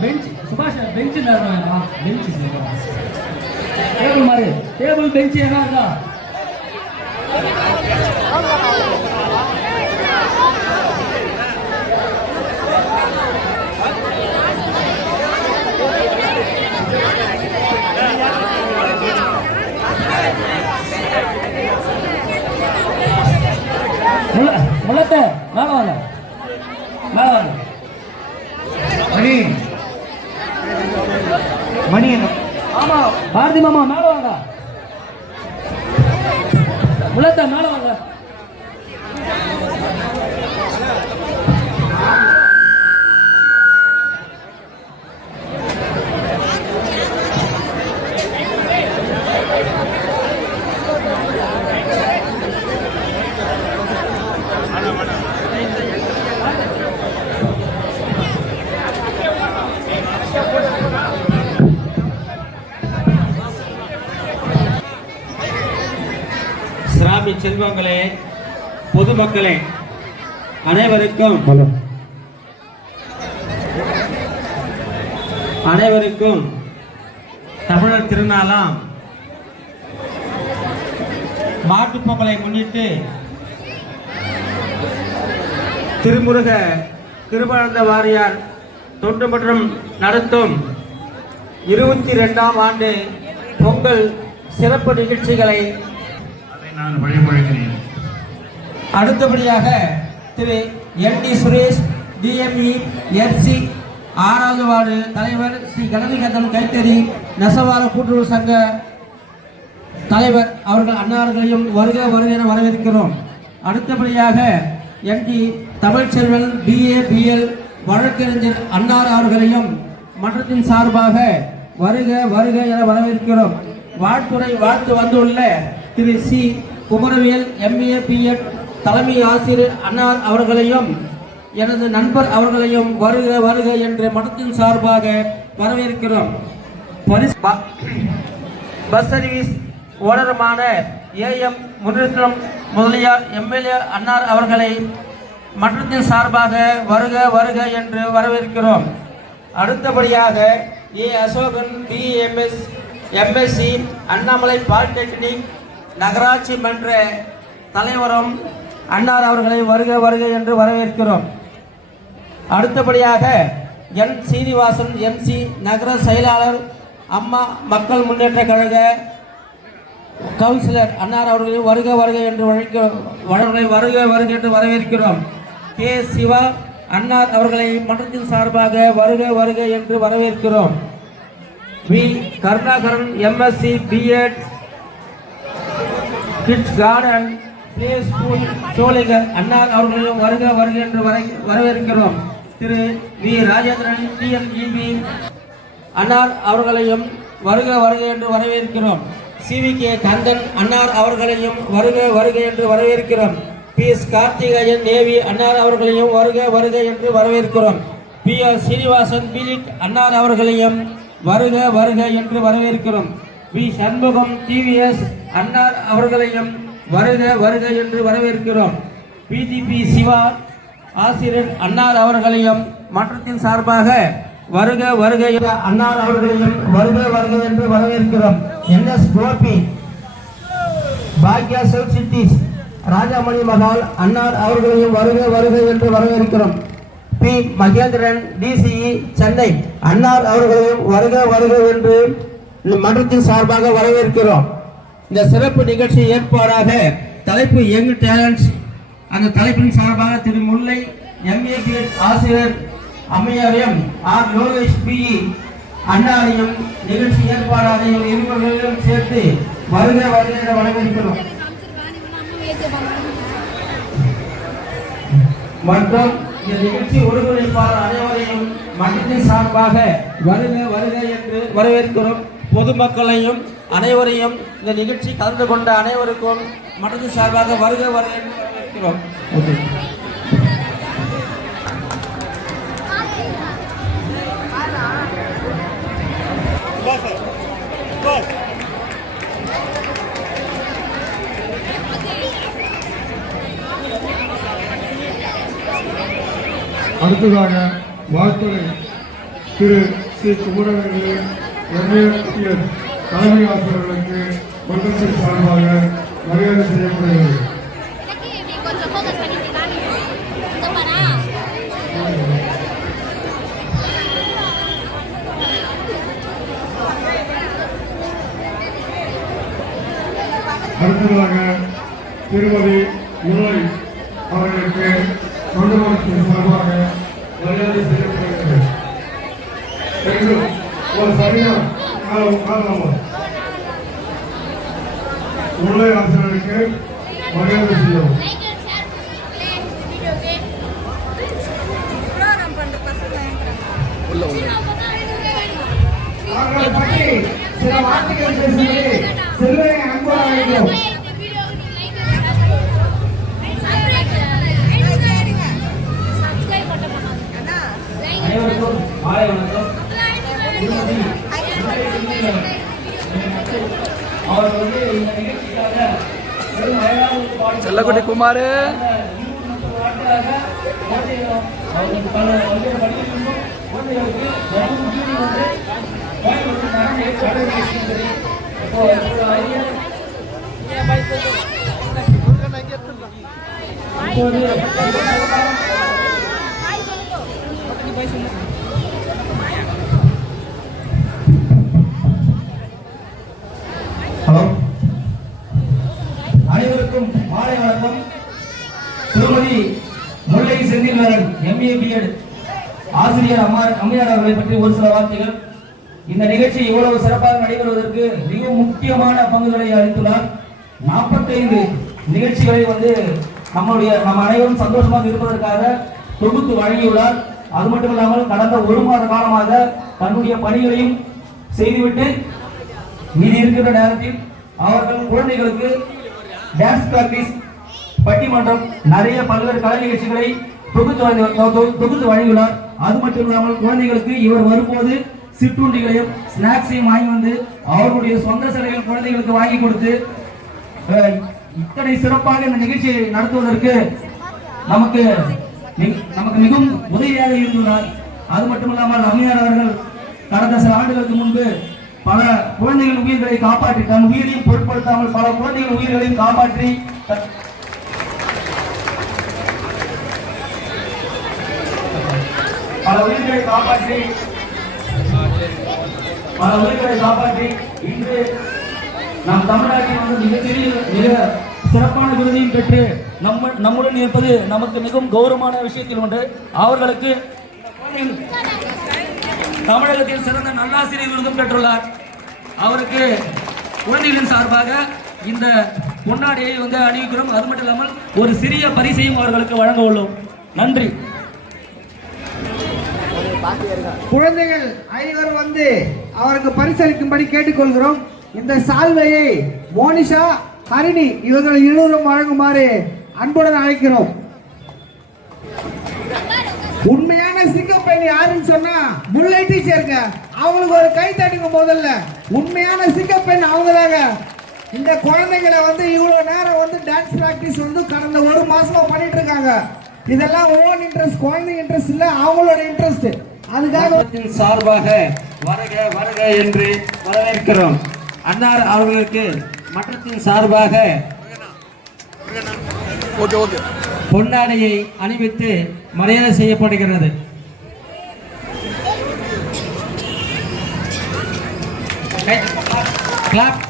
Bench சுபாஷ் bench bench table மாதிரி table bench என்ன இருக்கா முள்ள முள்ளத்தை மேலே வாங்க மேலே வாங்க மணி மணி ஆமா. பாரதி மாமா மேல வாங்க. முள்ளத்த மேல வாங்க. சிராமி செல்வங்களே பொதுமக்களே அனைவருக்கும் அனைவருக்கும் தமிழர் திருநாளாம் மாட்டுப் பொங்கலை முன்னிட்டு திருமுருக கிருபானந்த வாரியார் தொண்டு மற்றும் நடத்தும் இருபத்தி ரெண்டாம் ஆண்டு பொங்கல் சிறப்பு நிகழ்ச்சிகளை நான் வழிமொழிகிறேன் அடுத்தபடியாக திரு N T Suresh DME FC ஆறாவது வார்டு தலைவர் ஸ்ரீ கணபதிகந்தன் கைத்தறி நெசவார கூட்டுறவு சங்க தலைவர் அவர்கள் அன்னார்களையும் வருக வருக என வரவேற்கிறோம். அடுத்தபடியாக N T Tamilselvan BA BL வழக்கறிஞர் அன்னார் அவர்களையும் மன்றத்தின் சார்பாக வருக வருக என வரவேற்கிறோம். வாழ்த்துறை வாழ்த்து வந்துள்ள திரு சி குமரவியல் எம்ஏ பிஎட் தலைமை ஆசிரியர் அன்னார் அவர்களையும் எனது நண்பர் அவர்களையும் வருக வருக என்று மடத்தின் சார்பாக வரவேற்கிறோம். பஸ் சர்வீஸ் ஓனருமான ஏஎம் முனிரத்னம் முதலியார் எம்எல்ஏ அன்னார் அவர்களை மன்றத்தின் சார்பாக வருக வருக என்று வரவேற்கிறோம். அடுத்தபடியாக A Asokan BMS MSc Annamalai polytechnic நகராட்சி மன்ற தலைவரும் அன்னார் அவர்களை வருக வருக என்று வரவேற்கிறோம். அடுத்தபடியாக என் சீனிவாசன் எம்சி நகர செயலாளர் அம்மா மக்கள் முன்னேற்ற கழக கவுன்சிலர் அன்னார் அவர்களை வருக வருக என்று வழங்க அவர்களை வருக வருக என்று வரவேற்கிறோம். கே. சிவா அன்னார் அவர்களை மன்றத்தின் சார்பாக வருக வருக என்று வரவேற்கிறோம். V. Karunakaran MSc BEd kids garden play school சோழிகர் அன்னார் அவர்களையும் வருக வருக என்று வரை- வரவேற்கிறோம். திரு வி. ராஜேந்திரன் டிஎன்இபி அன்னார் அவர்களையும் வருக வருக என்று வரவேற்கிறோம். சிவி கே கந்தன் அன்னார் அவர்களையும் வருக வருக என்று வரவேற்கிறோம். பி எஸ் கார்த்திகேயன் நேவி அன்னார் அவர்களையும் வருக வருக என்று வரவேற்கிறோம். பி ஆர் சீனிவாசன் பிலிட் அன்னார் அவர்களையும் வருக வருக என்று வரவேற்கிறோம். வி. சண்முகம் டிவிஎஸ் அன்னார் அவர்களையும் வருக வருக என்று வரவேற்கிறோம். பிஜிபி சிவா ஆசிரியர் அன்னார் அவர்களையும் மன்றத்தின் சார்பாக வருக வருக அன்னார் அவர்களையும் வருக வருக என்று வரவேற்கிறோம். என் எஸ் கோபி பாக்யா சில்க் சிட்டிஸ் ராஜாமணி மகால் அன்னார் அவர்களையும் வருக வருக என்று வரவேற்கிறோம். பி. மகேந்திரன் டிசிஇ சென்னை அன்னார் அவர்களையும் வருக வருக என்று இந்த மன்றத்தின் சார்பாக வரவேற்கிறோம். இந்த சிறப்பு நிகழ்ச்சி ஏற்பாடாக தலைப்பு யங் டேலண்ட்ஸ் அந்த தலைப்பின் சார்பாக திரு முல்லை எம்ஏ ஆசிரியர் அம்மையாரையும் ஆர் லோகேஷ் பிஇ அண்ணாரையும் நிகழ்ச்சி ஏற்பாடாக இருவர்களிடம் சேர்த்து வருக வருக என வரவேற்கிறோம். மற்றும் இந்த நிகழ்ச்சி ஒருங்கிணைப்பாளர் அனைவரையும் மன்றத்தின் சார்பாக வருக வருக என்று வரவேற்கிறோம். பொதுமக்களையும் அனைவரையும் இந்த நிகழ்ச்சி கலந்து கொண்ட அனைவருக்கும் மனது சார்பாக வருக என்று வரவேற்கிறோம் அடுத்ததாக வாழ்த்துறை திரு சி. குமரவர்களின் எம்ஏஎஸ் தலைமை ஆசிரியர்களுக்கு மன்றத்தின் சார்பாக மரியாதை செய்யப்படுகிறது. அடுத்ததாக mi கொஞ்சம் focus பண்ணிட்டு காமி. இங்க பாரா. அடுத்ததாக திருமதி முரளி அவர்களுக்கு மண்டபத்தின் சார்பாக மரியாதை செய்யப்படுகிறது என்று ஒரு சரியா காலம் காலமா முரளி ஆசிரியருக்கு மரியாதை செய்யவும் அவர்களை பற்றி சில வார்த்தைகள் பேசுவது செல்வரை அன்போடு அழைக்கிறோம் ஒரு ஐடியா இப்போது மாலை வணக்கம். திருமதி முல்லை செந்தில்வரன் எம்ஏ பிஎட் ஆசிரியர் அம்மா அம்மையார் அவர்களை பற்றி ஒரு சில வார்த்தைகள். இந்த நிகழ்ச்சி இவ்வளவு சிறப்பாக நடைபெறுவதற்கு மிக முக்கியமான பங்குகளை அளித்துள்ளார். நாற்பத்தைந்து நிகழ்ச்சிகளை வந்து நம்முடைய நம்ம அனைவரும் சந்தோஷமாக இருப்பதற்காக தொகுத்து வழங்கியுள்ளார். அது மட்டும் இல்லாமல் கடந்த ஒரு மாத காலமாக தன்னுடைய பணிகளையும் செய்துவிட்டு மீதி இருக்கின்ற நேரத்தில் அவர்கள் குழந்தைகளுக்கு டான்ஸ் பிராக்டிஸ் பட்டிமன்றம் நிறைய பல்வேறு கலை நிகழ்ச்சிகளை தொகுத்து தொகுத்து வழங்கியுள்ளார். அது மட்டும் இல்லாமல் குழந்தைகளுக்கு இவர் வரும்போது சிற்றுண்டிகளையும் ஸ்நாக்ஸையும் வாங்கி வந்து அவர்களுடைய சொந்த செலவில் குழந்தைகளுக்கு வாங்கி கொடுத்து இத்தனை சிறப்பாக இந்த நிகழ்ச்சியை நடத்துவதற்கு நமக்கு நமக்கு மிகவும் உதவியாக இருந்துள்ளார். அது மட்டும் இல்லாமல் அவர்கள் கடந்த சில ஆண்டுகளுக்கு முன்பு பல குழந்தைகள் உயிர்களை காப்பாற்றி தன் உயிரையும் பொருட்படுத்தாமல் பல குழந்தைகள் உயிர்களையும் காப்பாற்றி பல உயிர்களை காப்பாற்றி பல உயிர்களை காப்பாற்றி இன்று நம் தமிழ்நாட்டில் வந்து மிகப்பெரிய மிக சிறப்பான விருதையும் பெற்று நம்ம நம்முடன் இருப்பது நமக்கு மிகவும் கௌரவமான விஷயத்தில் ஒன்று அவர்களுக்கு தமிழகத்தில் சிறந்த நல்லாசிரியர் விருதும் பெற்றுள்ளார். அவருக்கு குழந்தைகளின் சார்பாக இந்த பொன்னாடியை வந்து அணிவிக்கிறோம். அது மட்டும் இல்லாமல் ஒரு சிறிய பரிசையும் அவர்களுக்கு வழங்க உள்ளோம். நன்றி. குழந்தைகள் ஐவர் வந்து அவருக்கு பரிசளிக்கும்படி கேட்டுக்கொள்கிறோம். இந்த சால்வையை மோனிஷா ஹரிணி இவர்கள் இருவரும் வழங்குமாறு அன்புடன் அழைக்கிறோம். உண்மையான சிங்கப்பெண் யாருன்னு சொன்னா முல்லை டீச்சருங்க அவங்களுக்கு ஒரு கை தட்டுங்க முதல்ல. உண்மையான சிங்கப்பெண் அவங்கதாங்க. இந்த குழந்தைகளை வந்து இவ்வளவு நேரம் வந்து டான்ஸ் பிராக்டிஸ் வந்து கடந்த ஒரு மாசமா பண்ணிட்டு இருக்காங்க. இதெல்லாம் ஓன் இன்ட்ரெஸ்ட் குழந்தை இன்ட்ரெஸ்ட் இல்ல அவங்களோட இன்ட்ரெஸ்ட் அதுக்காக சார்பாக வருக வருக என்று வரவேற்கிறோம். அன்னார் அவர்களுக்கு மன்றத்தின் சார்பாக ஓகே ஓகே. பொன்னாடையை அணிவித்து மரியாதை செய்யப்படுகிறது. கிளாப்